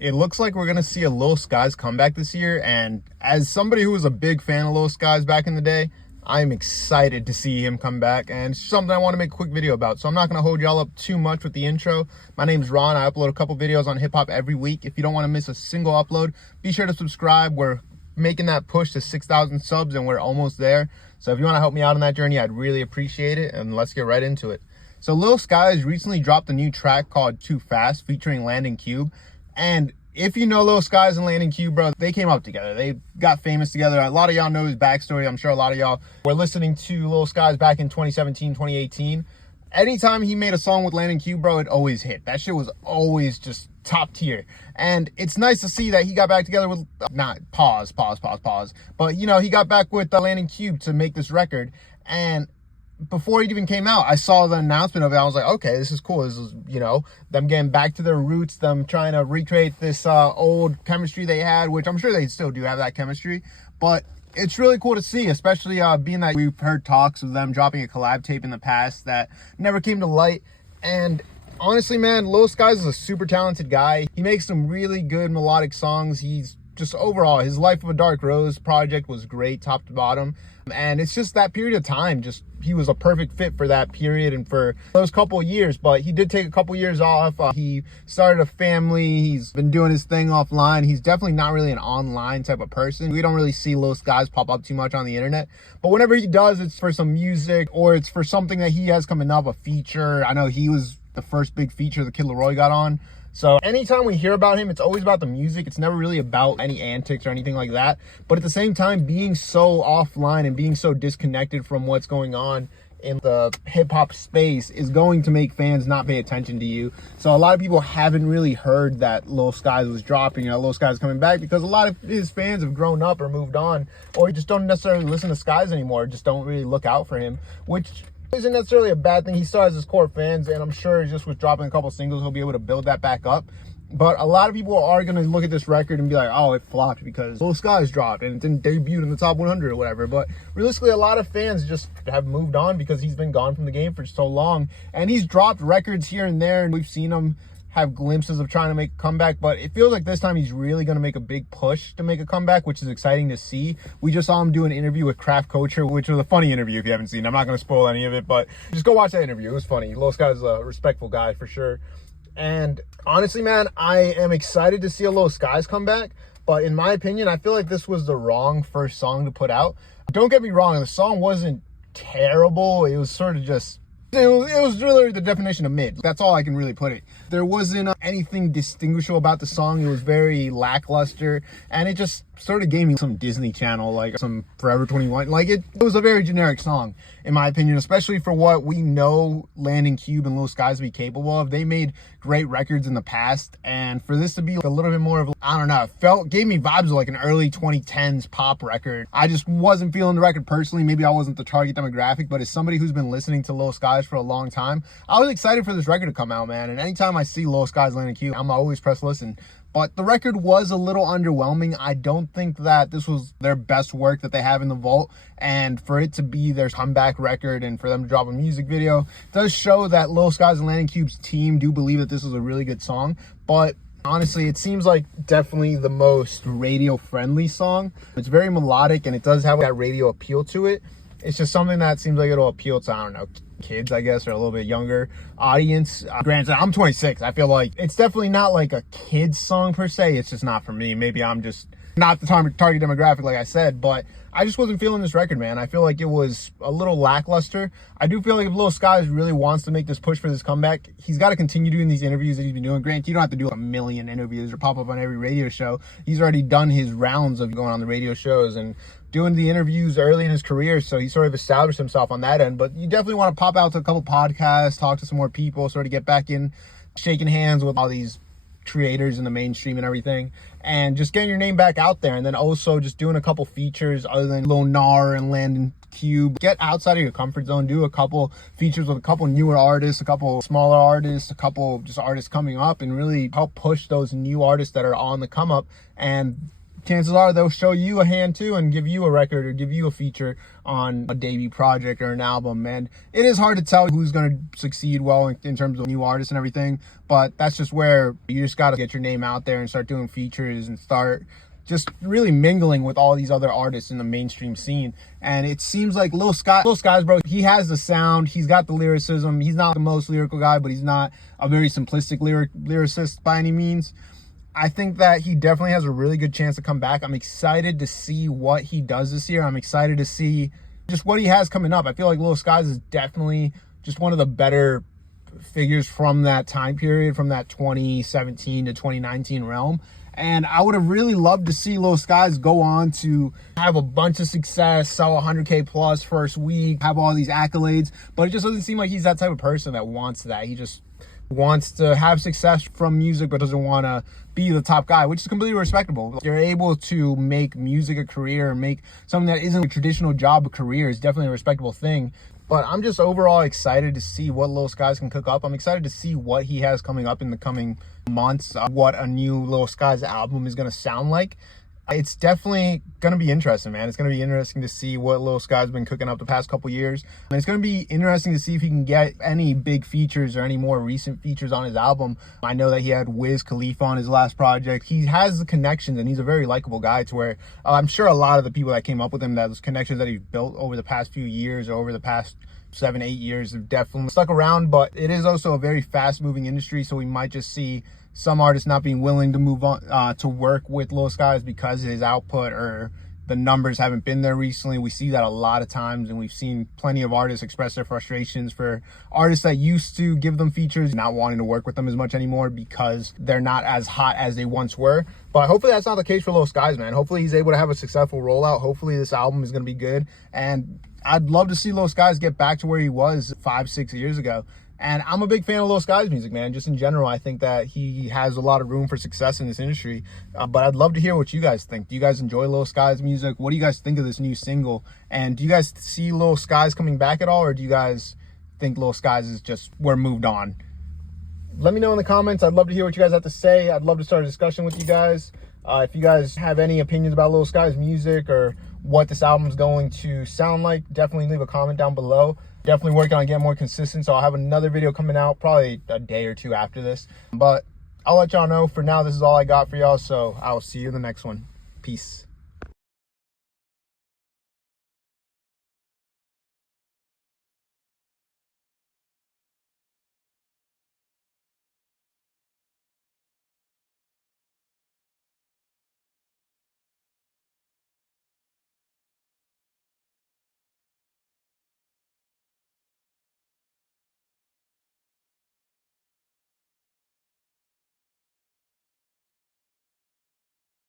It looks like we're gonna see a Lil Skies comeback this year, and as somebody who was a big fan of Lil Skies back in the day, I'm excited to see him come back, and it's something I want to make a quick video about. So I'm not gonna hold y'all up too much with the intro. My name's Ron. I upload a couple videos on hip hop every week. If you don't want to miss a single upload, be sure to subscribe. We're making that push to 6,000 subs, and we're almost there. So if you want to help me out on that journey, I'd really appreciate it, and let's get right into it. So Lil Skies recently dropped a new track called Too Fast featuring Landon Cube. And if you know Lil Skies and Landon Cube, bro, they came up together. They got famous together. A lot of y'all know his backstory. I'm sure a lot of y'all were listening to Lil Skies back in 2017, 2018. Anytime he made a song with Landon Cube, bro, it always hit. That shit was always just top tier. And it's nice to see that he got back together with, pause. But, you know, he got back with Landon Cube to make this record. And before it even came out, I saw the announcement of it. I was like, okay, this is cool. This is, you know, them getting back to their roots, them trying to recreate this old chemistry they had, which I'm sure they still do have that chemistry. But it's really cool to see, especially being that we've heard talks of them dropping a collab tape in the past that never came to light. And honestly, man, Lil Skies is a super talented guy. He makes some really good melodic songs. He's just overall, his Life of a Dark Rose project was great, top to bottom. And it's just that period of time, just he was a perfect fit for that period and for those couple of years. But he did take a couple years off. He started a family. He's been doing his thing offline. He's definitely not really an online type of person. We don't really see Lil Skies pop up too much on the internet. But whenever he does, it's for some music or it's for something that he has coming up, a feature. I know he was the first big feature the Kid Laroi got on. So anytime we hear about him, it's always about the music. It's never really about any antics or anything like that. But at the same time, being so offline and being so disconnected from what's going on in the hip hop space is going to make fans not pay attention to you. So a lot of people haven't really heard that Lil Skies was dropping, you know, Lil Skies coming back, because a lot of his fans have grown up or moved on, or just don't necessarily listen to Skies anymore, just don't really look out for him, which isn't necessarily a bad thing. He still has his core fans, and I'm sure just with dropping a couple singles, he'll be able to build that back up. But a lot of people are going to look at this record and be like, oh, it flopped because Lil Skies dropped and it didn't debut in the top 100 or whatever. But realistically, a lot of fans just have moved on because he's been gone from the game for so long. And he's dropped records here and there, and we've seen him have glimpses of trying to make a comeback, but it feels like this time he's really going to make a big push to make a comeback, which is exciting to see. We just saw him do an interview with Craft Culture, which was a funny interview if you haven't seen. I'm not going to spoil any of it, but just go watch that interview. It was funny. Lil Skies is a respectful guy for sure. And honestly, man, I am excited to see a Lil Skies come back, but in my opinion, I feel like this was the wrong first song to put out. Don't get me wrong, the song wasn't terrible. It was sort of just, it was really the definition of mid. That's all I can really put it. There wasn't anything distinguishable about the song. It was very lackluster, and it just sort of gave me some Disney Channel, like some Forever 21. Like it was a very generic song, in my opinion, especially for what we know Landon Cube and Lil Skies to be capable of. They made great records in the past, and for this to be like a little bit more of, I don't know, gave me vibes of like an early 2010s pop record. I just wasn't feeling the record personally. Maybe I wasn't the target demographic, but as somebody who's been listening to Lil Skies for a long time, I was excited for this record to come out, man. And anytime I see Lil Skies, Landon Cube, I'm always press listen. But the record was a little underwhelming. I don't think that this was their best work that they have in the vault. And for it to be their comeback record and for them to drop a music video does show that Lil Skies and Landon Cube's team do believe that this is a really good song. But honestly, it seems like definitely the most radio-friendly song. It's very melodic and it does have that radio appeal to it. It's just something that seems like it'll appeal to, I don't know, kids, I guess, or a little bit younger audience. Granted, I'm 26. I feel like it's definitely not like a kid's song per se. It's just not for me. Maybe I'm just not the target demographic, like I said, but I just wasn't feeling this record, man. I feel like it was a little lackluster. I do feel like if Lil Skies really wants to make this push for this comeback, he's got to continue doing these interviews that he's been doing. Granted, you don't have to do a million interviews or pop up on every radio show. He's already done his rounds of going on the radio shows and doing the interviews early in his career, so he sort of established himself on that end. But you definitely want to pop out to a couple podcasts, talk to some more people, sort of get back in, shaking hands with all these creators in the mainstream and everything, and just getting your name back out there. And then also just doing a couple features other than Lil Nar and Landon Cube. Get outside of your comfort zone, do a couple features with a couple newer artists, a couple smaller artists, a couple just artists coming up, and really help push those new artists that are on the come up and chances are they'll show you a hand too and give you a record or give you a feature on a debut project or an album. And it is hard to tell who's going to succeed well in terms of new artists and everything, but that's just where you just got to get your name out there and start doing features and start just really mingling with all these other artists in the mainstream scene. And it seems like Lil Skies, bro, he has the sound, he's got the lyricism. He's not the most lyrical guy, but he's not a very simplistic lyricist by any means. I think that he definitely has a really good chance to come back. I'm excited to see what he does this year. I'm excited to see just what he has coming up. I feel like Lil Skies is definitely just one of the better figures from that time period, from that 2017 to 2019 realm. And I would have really loved to see Lil Skies go on to have a bunch of success, sell 100K plus first week, have all these accolades. But it just doesn't seem like he's that type of person that wants that. He just wants to have success from music, but doesn't want to be the top guy, which is completely respectable. If you're able to make music a career, make something that isn't a traditional job a career, is definitely a respectable thing. But I'm just overall excited to see what Lil Skies can cook up. I'm excited to see what he has coming up in the coming months, what a new Lil Skies album is going to sound like. It's definitely going to be interesting, man. It's going to be interesting to see what Lil Skies has been cooking up the past couple years. And it's going to be interesting to see if he can get any big features or any more recent features on his album. I know that he had Wiz Khalifa on his last project. He has the connections, and he's a very likable guy to where I'm sure a lot of the people that came up with him, those connections that he's built over the past few years or over the past 7-8 years have definitely stuck around. But it is also a very fast moving industry, so we might just see some artists not being willing to move on to work with Lil Skies because his output or the numbers haven't been there recently. We see that a lot of times, and we've seen plenty of artists express their frustrations for artists that used to give them features not wanting to work with them as much anymore because they're not as hot as they once were. But hopefully that's not the case for Lil Skies, man. Hopefully he's able to have a successful rollout. Hopefully this album is going to be good, and I'd love to see Lil Skies get back to where he was 5-6 years ago. And I'm a big fan of Lil Skies music, man. Just in general, I think that he has a lot of room for success in this industry. But I'd love to hear what you guys think. Do you guys enjoy Lil Skies music? What do you guys think of this new single? And do you guys see Lil Skies coming back at all? Or do you guys think Lil Skies is just, we're moved on? Let me know in the comments. I'd love to hear what you guys have to say. I'd love to start a discussion with you guys. If you guys have any opinions about Lil Skies music or what this album is going to sound like, definitely leave a comment down below. Definitely working on getting more consistent, so I'll have another video coming out probably a day or two after this. But I'll let y'all know. For now, this is all I got for y'all, so I'll see you in the next one. Peace.